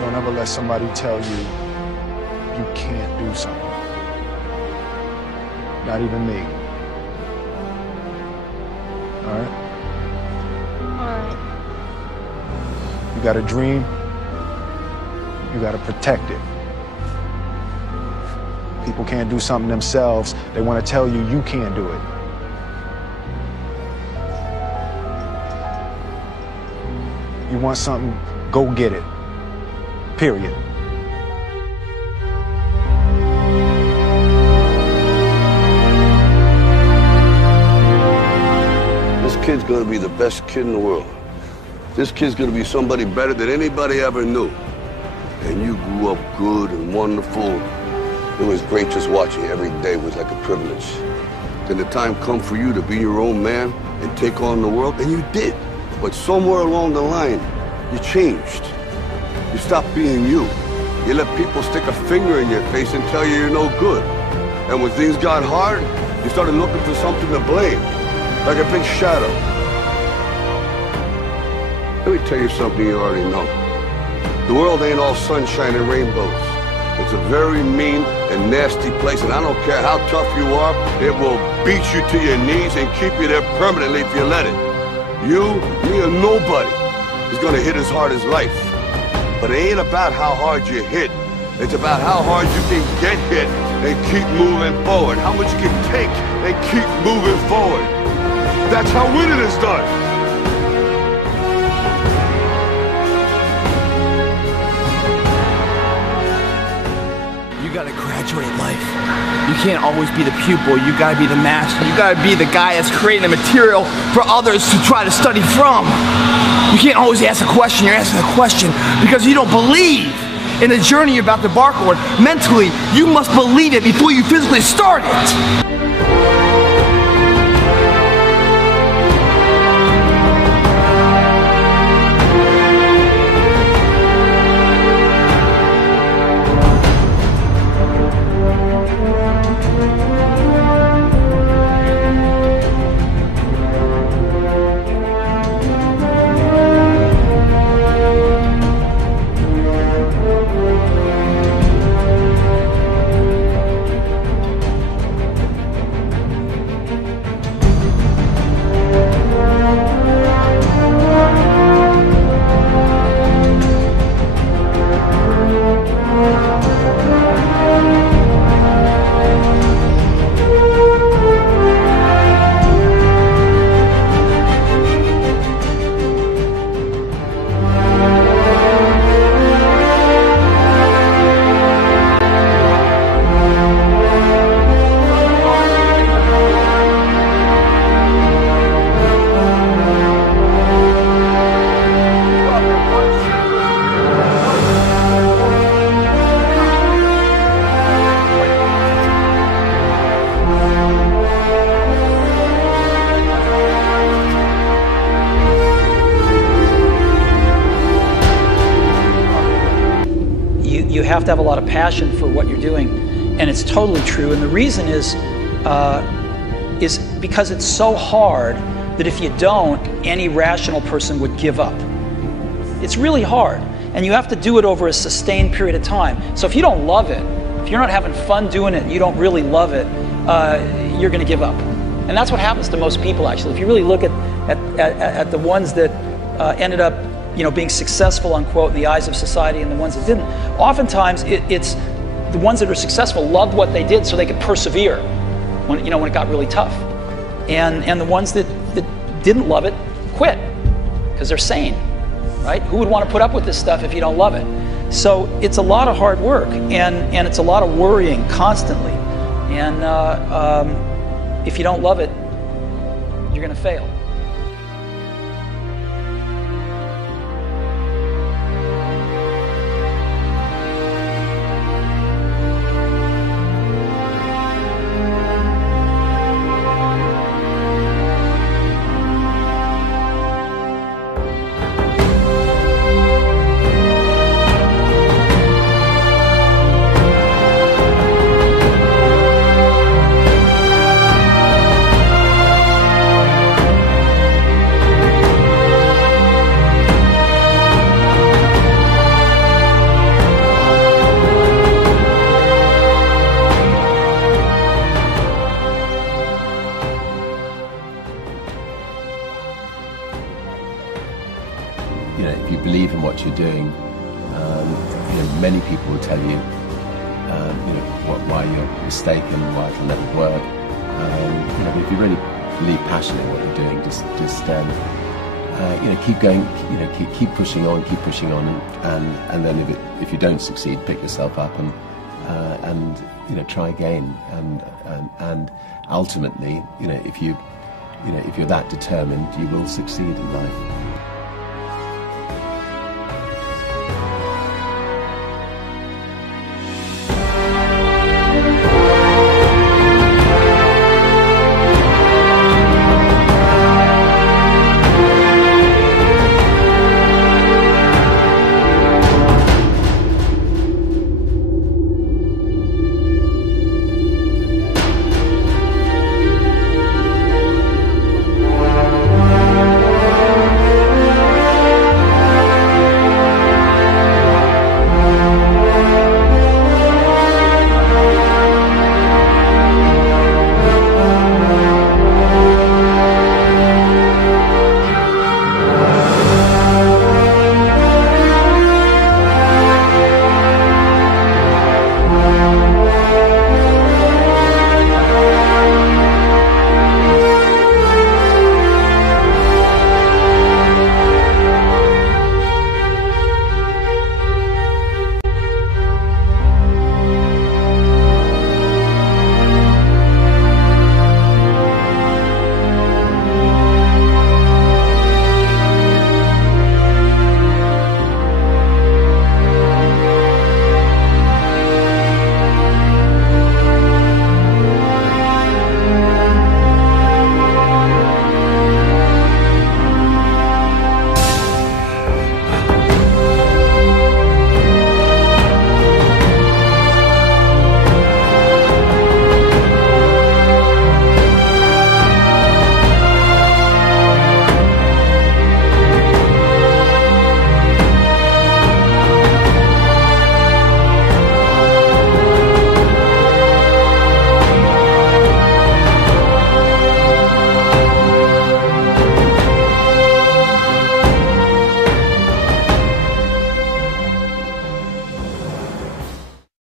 Don't ever let somebody tell you you can't do something. Not even me. All right? All right. You got a dream, you got to protect it. People can't do something themselves. They want to tell you you can't do it. You want something, go get it. Period. This kid's gonna be the best kid in the world. This kid's gonna be somebody better than anybody ever knew. And you grew up good and wonderful. It was great just watching you every day. It was like a privilege. Then the time come for you to be your own man and take on the world, and you did. But somewhere along the line, you changed. You stopped being you. You let people stick a finger in your face and tell you you're no good. And when things got hard, you started looking for something to blame, like a big shadow. Let me tell you something you already know. The world ain't all sunshine and rainbows. It's a very mean and nasty place, and I don't care how tough you are, it will beat you to your knees and keep you there permanently if you let it. You, me, or nobody is gonna hit as hard as life. But it ain't about how hard you hit. It's about how hard you can get hit and keep moving forward. How much you can take and keep moving forward. That's how winning is done. You gotta graduate life. You can't always be the pupil, you gotta be the master. You gotta be the guy that's creating the material for others to try to study from. You can't always ask a question, you're asking a question because you don't believe in the journey you're about to embark on. Mentally, you must believe it before you physically start it. You have to have a lot of passion for what you're doing, and it's totally true. And the reason is because it's so hard that if you don't, any rational person would give up. It's really hard, and you have to do it over a sustained period of time. So if you don't love it, if you're not having fun doing it, and you don't really love it, you're going to give up. And that's what happens to most people, actually. If you really look at the ones that ended up being successful, unquote, in the eyes of society, and the ones that didn't. Oftentimes, it's the ones that are successful loved what they did so they could persevere when it got really tough. And the ones that didn't love it quit because they're sane, right? Who would want to put up with this stuff if you don't love it? So it's a lot of hard work, and it's a lot of worrying constantly. And if you don't love it, you're going to fail. many people will tell you, why you're mistaken, why it'll never work. But if you really believe passionately in what you're doing, just keep going, keep pushing on, and then if you don't succeed, pick yourself up and try again, and ultimately, if you're that determined, you will succeed in life.